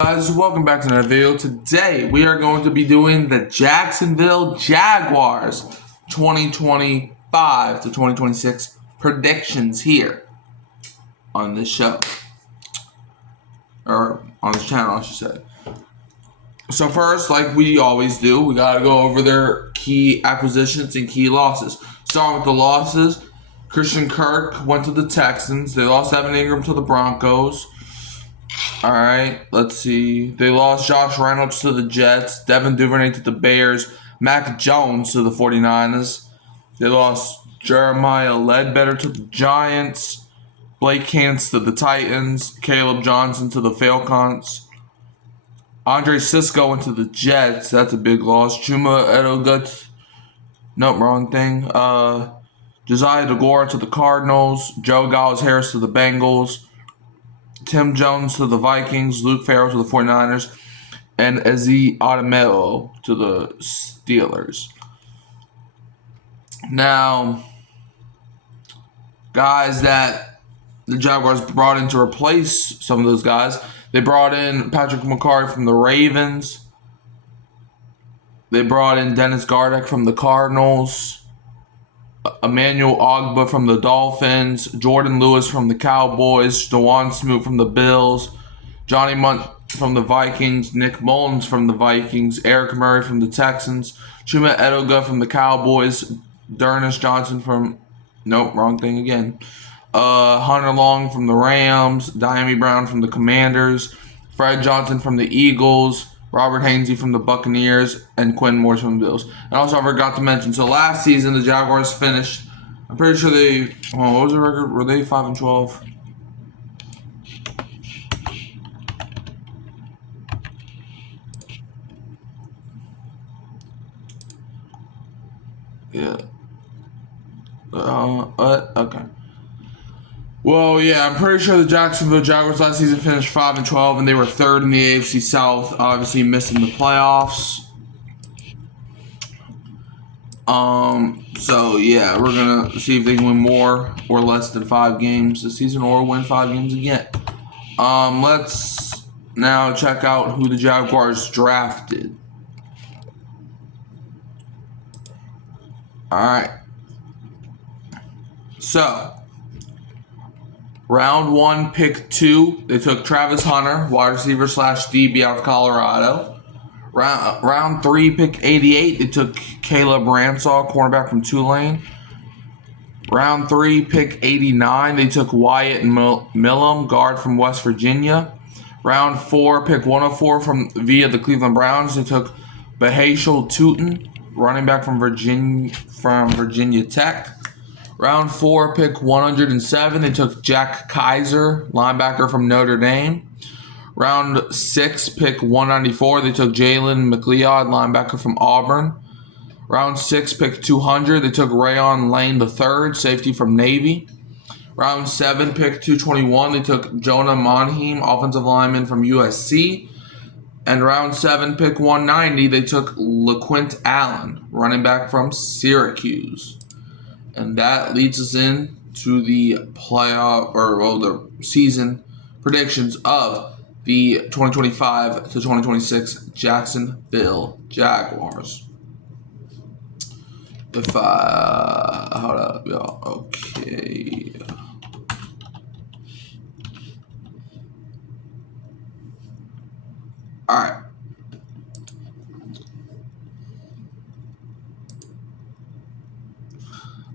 Guys, welcome back to another video. Today we are going to be doing the Jacksonville Jaguars 2025 to 2026 predictions here on this show, or on this channel I should say. So first, like we always do, we got to go over their key acquisitions and key losses. Starting with the losses, Christian Kirk went to the Texans. They lost Evan Ingram to the Broncos. Alright, let's see. They lost Josh Reynolds to the Jets, Devin Duvernay to the Bears, Mac Jones to the 49ers. They lost Jeremiah Ledbetter to the Giants, Blake Hance to the Titans, Caleb Johnson to the Falcons, Andre Cisco went to the Jets. That's a big loss. Chuma Edogut, nope, wrong thing. Josiah DeGora to the Cardinals, Joe Gallas-Harris to the Bengals, Tim Jones to the Vikings, Luke Farrell to the 49ers, and Ezi Ademelo to the Steelers. Now, guys that the Jaguars brought in to replace some of those guys, they brought in Patrick McCarty from the Ravens. They brought in Dennis Gardeck from the Cardinals, Emmanuel Ogbah from the Dolphins, Jordan Lewis from the Cowboys, Dewan Smoot from the Bills, Johnny Munt from the Vikings, Nick Mullins from the Vikings, Eric Murray from the Texans, Chuma Edoga from the Cowboys, Dernish Johnson from, nope, wrong thing again, Hunter Long from the Rams, Diami Brown from the Commanders, Fred Johnson from the Eagles, Robert Hainsey from the Buccaneers, and Quinn Morris from the Bills. And also I forgot to mention, so last season the Jaguars finished, I'm pretty sure they, what was the record? Were they 5-12? Yeah. Okay. Well, yeah, I'm pretty sure the Jacksonville Jaguars last season finished 5-12, and they were third in the AFC South, obviously missing the playoffs. So yeah, we're gonna see if they can win more or less than 5 games this season, or win 5 games again. Let's now check out who the Jaguars drafted. All right. So, round 1, pick 2, they took Travis Hunter, wide receiver / DB out of Colorado. Round 3, pick 88, they took Caleb Ransall, cornerback from Tulane. Round 3, pick 89, they took Wyatt Millam, guard from West Virginia. Round 4, pick 104 via the Cleveland Browns, they took Bahashal Tootin, running back from Virginia Tech. Round 4, pick 107, they took Jack Kaiser, linebacker from Notre Dame. Round 6, pick 194, they took Jalen McLeod, linebacker from Auburn. Round 6, pick 200, they took Rayon Lane III, safety from Navy. Round 7, pick 221, they took Jonah Monheim, offensive lineman from USC. And round 7, pick 190, they took LaQuint Allen, running back from Syracuse. And that leads us in to the the season predictions of the 2025 to 2026 Jacksonville Jaguars. Hold up, y'all. Okay. All right.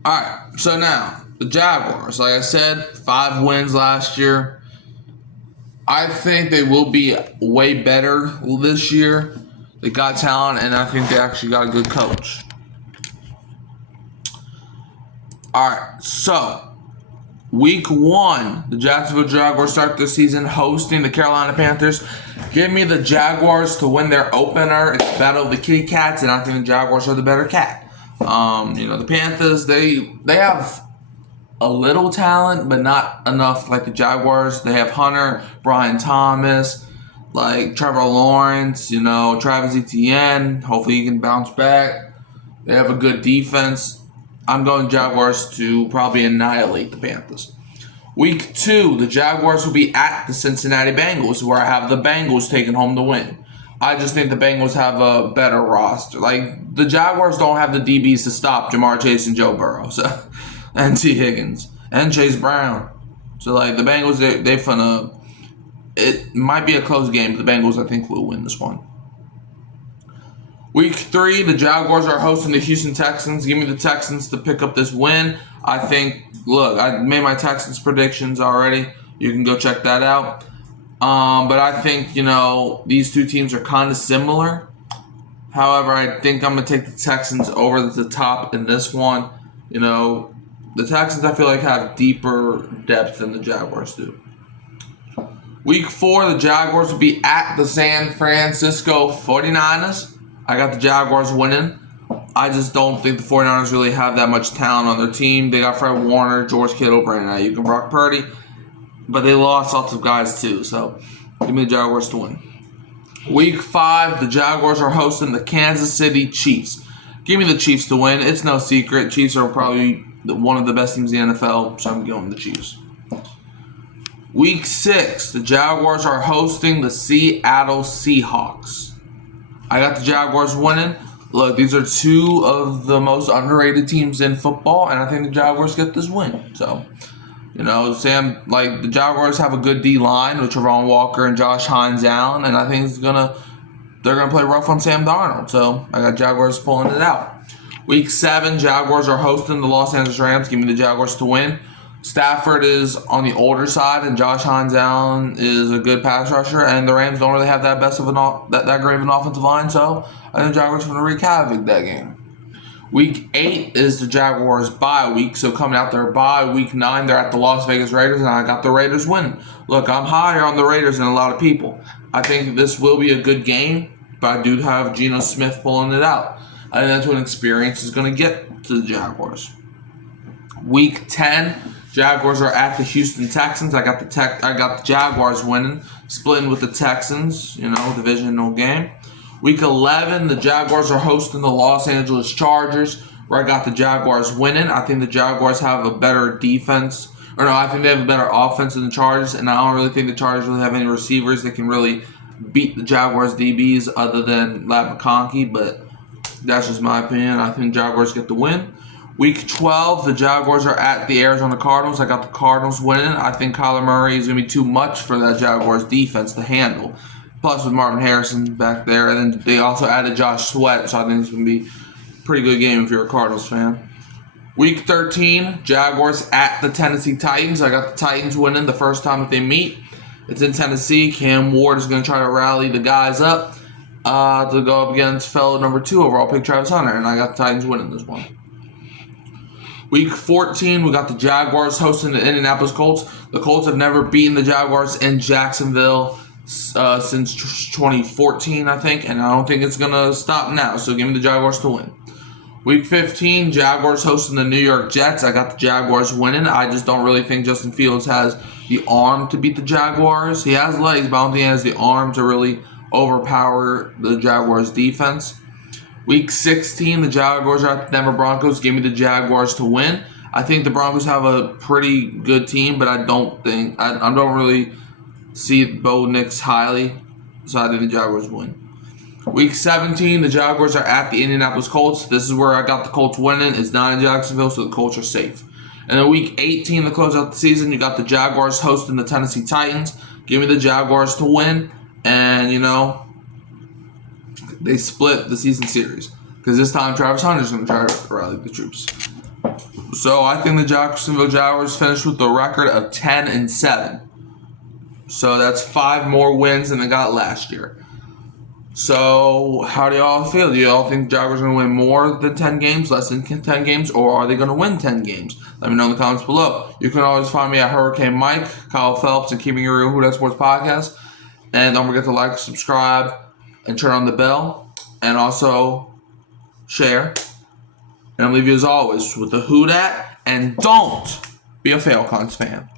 Alright, so now, the Jaguars, like I said, 5 wins last year. I think they will be way better this year. They got talent, and I think they actually got a good coach. Alright, so, week 1, the Jacksonville Jaguars start the season hosting the Carolina Panthers. Give me the Jaguars to win their opener. It's Battle of the Kitty Cats, and I think the Jaguars are the better cat. The Panthers, they have a little talent, but not enough like the Jaguars. They have Hunter, Brian Thomas, like Trevor Lawrence, Travis Etienne. Hopefully he can bounce back. They have a good defense. I'm going Jaguars to probably annihilate the Panthers. Week 2, the Jaguars will be at the Cincinnati Bengals, where I have the Bengals taking home the win. I just think the Bengals have a better roster. Like, the Jaguars don't have the DBs to stop Jamar Chase and Joe Burrow, and T. Higgins, and Chase Brown. So, like, the Bengals, they finna... It might be a close game, but the Bengals, I think, will win this one. Week 3, the Jaguars are hosting the Houston Texans. Give me the Texans to pick up this win. I think, look, I made my Texans predictions already. You can go check that out. But I think, these two teams are kind of similar. However, I think I'm going to take the Texans over the top in this one. The Texans, I feel like, have deeper depth than the Jaguars do. Week 4, the Jaguars will be at the San Francisco 49ers. I got the Jaguars winning. I just don't think the 49ers really have that much talent on their team. They got Fred Warner, George Kittle, Brandon Ayuk, and Brock Purdy. But they lost lots of guys too. So give me the Jaguars to win. Week 5, the Jaguars are hosting the Kansas City Chiefs. Give me the Chiefs to win. It's no secret. Chiefs are probably one of the best teams in the NFL. So I'm going the Chiefs. Week 6, the Jaguars are hosting the Seattle Seahawks. I got the Jaguars winning. Look, these are two of the most underrated teams in football, and I think the Jaguars get this win. So, the Jaguars have a good D-line with Travon Walker and Josh Hines-Allen, and I think they're gonna play rough on Sam Darnold. So I got Jaguars pulling it out. Week 7, Jaguars are hosting the Los Angeles Rams. Give me the Jaguars to win. Stafford is on the older side, and Josh Hines-Allen is a good pass rusher, and the Rams don't really have that great of an offensive line, so I think the Jaguars are going to wreak havoc that game. Week 8 is the Jaguars' bye week, so coming out their bye, Week 9, they're at the Las Vegas Raiders, and I got the Raiders winning. Look, I'm higher on the Raiders than a lot of people. I think this will be a good game, but I do have Geno Smith pulling it out. I think that's what experience is going to get to the Jaguars. Week 10, Jaguars are at the Houston Texans. I got the Jaguars winning, splitting with the Texans, divisional game. Week 11, the Jaguars are hosting the Los Angeles Chargers, where I got the Jaguars winning. I think the Jaguars have a better defense. I think they have a better offense than the Chargers, and I don't really think the Chargers really have any receivers that can really beat the Jaguars DBs other than Lab McConkey, but that's just my opinion. I think the Jaguars get the win. Week 12, the Jaguars are at the Arizona Cardinals. I got the Cardinals winning. I think Kyler Murray is going to be too much for that Jaguars defense to handle. Plus with Martin Harrison back there. And then they also added Josh Sweat, so I think it's going to be a pretty good game if you're a Cardinals fan. Week 13, Jaguars at the Tennessee Titans. I got the Titans winning the first time that they meet. It's in Tennessee. Cam Ward is going to try to rally the guys up to go up against fellow number 2 overall pick Travis Hunter. And I got the Titans winning this one. Week 14, we got the Jaguars hosting the Indianapolis Colts. The Colts have never beaten the Jaguars in Jacksonville since 2014, I think, and I don't think it's going to stop now, so give me the Jaguars to win. Week 15, Jaguars hosting the New York Jets. I got the Jaguars winning. I just don't really think Justin Fields has the arm to beat the Jaguars. He has legs, but I don't think he has the arm to really overpower the Jaguars defense. Week 16, the Jaguars are at the Denver Broncos. Give me the Jaguars to win. I think the Broncos have a pretty good team, but I don't really see Bo Nix highly, so I think the Jaguars win. Week 17, the Jaguars are at the Indianapolis Colts. This is where I got the Colts winning. It's not in Jacksonville, so the Colts are safe. And then Week 18, to close out the season, you got the Jaguars hosting the Tennessee Titans. Give me the Jaguars to win, and they split the season series because this time Travis Hunter is going to try to rally the troops. So I think the Jacksonville Jaguars finished with a record of 10-7. So that's 5 more wins than they got last year. So how do y'all feel? Do y'all think the Jaguars are going to win more than 10 games, less than 10 games, or are they going to win 10 games? Let me know in the comments below. You can always find me at Hurricane Mike, Kyle Phelps, and Keeping It Real Who Dat Sports Podcast. And don't forget to like, subscribe, and turn on the bell, and also share. And I'll leave you as always with the Who Dat, and don't be a Falcons fan.